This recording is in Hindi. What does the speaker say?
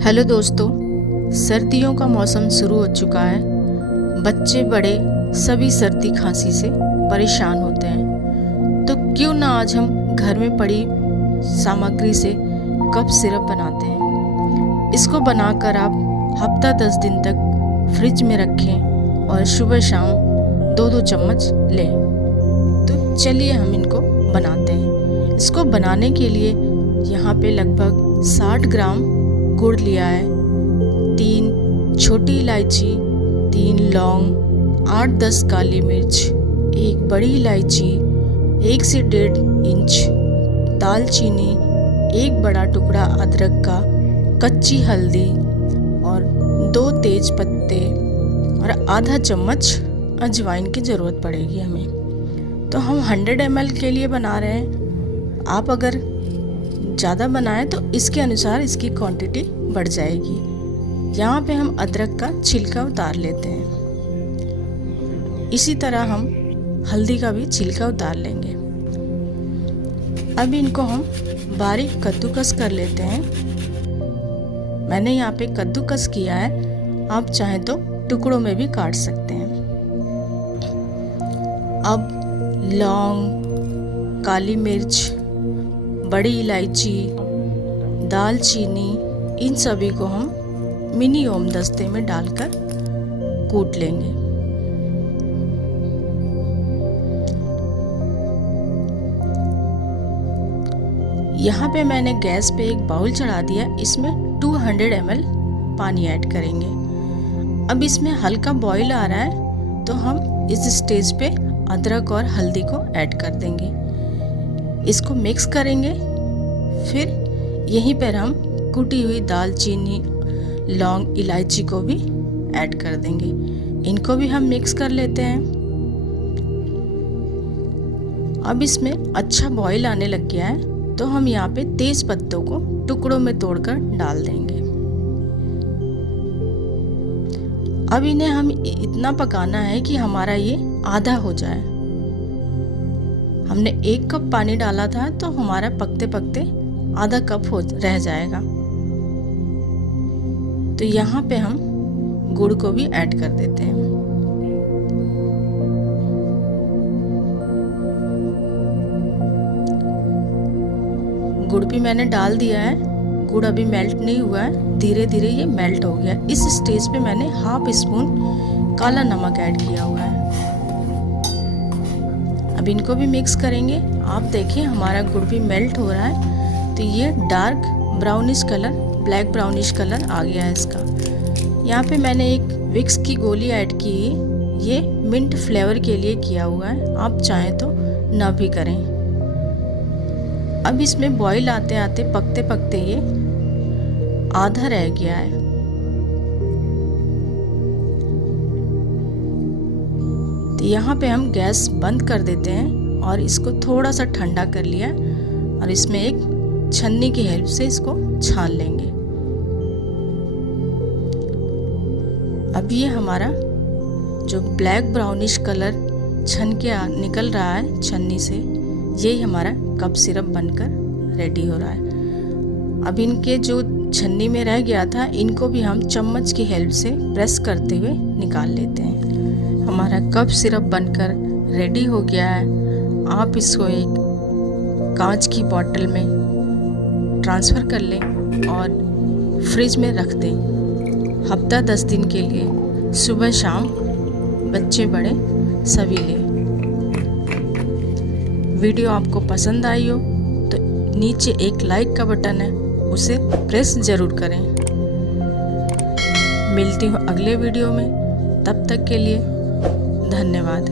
हेलो दोस्तों, सर्दियों का मौसम शुरू हो चुका है। बच्चे बड़े सभी सर्दी खांसी से परेशान होते हैं, तो क्यों ना आज हम घर में पड़ी सामग्री से कफ सिरप बनाते हैं। इसको बनाकर आप हफ्ता 10 दिन तक फ्रिज में रखें और सुबह शाम 2-2 चम्मच लें। तो चलिए हम इनको बनाते हैं। इसको बनाने के लिए यहाँ पे लगभग 60 ग्राम गुड़ लिया है, 3 छोटी इलायची, 3 लौंग, 8-10 काली मिर्च, 1 बड़ी इलायची, 1 से 1.5 इंच दालचीनी, 1 बड़ा टुकड़ा अदरक का, कच्ची हल्दी और 2 तेज पत्ते और आधा चम्मच अजवाइन की ज़रूरत पड़ेगी हमें। तो हम 100 ml के लिए बना रहे हैं। आप अगर ज़्यादा बनाएं तो इसके अनुसार इसकी क्वांटिटी बढ़ जाएगी। यहाँ पे हम अदरक का छिलका उतार लेते हैं। इसी तरह हम हल्दी का भी छिलका उतार लेंगे। अब इनको हम बारीक कद्दूकस कर लेते हैं। मैंने यहाँ पे कद्दूकस किया है, आप चाहें तो टुकड़ों में भी काट सकते हैं। अब लौंग, काली मिर्च, बड़ी इलायची, दालचीनी, इन सभी को हम मिनी ओम दस्ते में डालकर कूट लेंगे। यहाँ पे मैंने गैस पे एक बाउल चढ़ा दिया, इसमें 200 ml पानी ऐड करेंगे। अब इसमें हल्का बॉईल आ रहा है, तो हम इस स्टेज पे अदरक और हल्दी को ऐड कर देंगे। इसको मिक्स करेंगे। फिर यहीं पर हम कुटी हुई दालचीनी, लौंग, इलायची को भी ऐड कर देंगे। इनको भी हम मिक्स कर लेते हैं। अब इसमें अच्छा बॉईल आने लग गया है, तो हम यहाँ पे तेज पत्तों को टुकड़ों में तोड़कर डाल देंगे। अब इन्हें हम इतना पकाना है कि हमारा ये आधा हो जाए। हमने 1 कप पानी डाला था, तो हमारा पकते पकते आधा कप रह जाएगा। तो यहाँ पे हम गुड़ को भी ऐड कर देते हैं। गुड़ भी मैंने डाल दिया है। गुड़ अभी मेल्ट नहीं हुआ है, धीरे धीरे ये मेल्ट हो गया। इस स्टेज पे मैंने ½ स्पून काला नमक ऐड किया हुआ है। अब इनको भी मिक्स करेंगे। आप देखें हमारा गुड़ भी मेल्ट हो रहा है, तो ये dark brownish colour, black brownish colour आ गया है इसका। यहाँ पे मैंने एक विक्स की गोली ऐड की, ये मिंट फ्लेवर के लिए किया हुआ है, आप चाहें तो ना भी करें। अब इसमें बॉईल आते आते पकते पकते ये आधा रह गया है। तो यहाँ पे हम गैस बंद कर देते हैं और इसको थोड़ा सा ठंडा कर लिया और इसमें एक छन्नी की हेल्प से इसको छान लेंगे। अब ये हमारा जो ब्लैक ब्राउनिश कलर छन के निकल रहा है छन्नी से, यही हमारा कफ सिरप बनकर रेडी हो रहा है। अब इनके जो छन्नी में रह गया था, इनको भी हम चम्मच की हेल्प से प्रेस करते हुए निकाल लेते हैं। हमारा कफ सिरप बनकर रेडी हो गया है। आप इसको एक कांच की बोतल में ट्रांसफ़र कर लें और फ्रिज में रख दें। हफ्ता 10 दिन के लिए सुबह शाम बच्चे बड़े सभी लें। वीडियो आपको पसंद आई हो तो नीचे एक लाइक का बटन है, उसे प्रेस ज़रूर करें। मिलती हूँ अगले वीडियो में, तब तक के लिए धन्यवाद।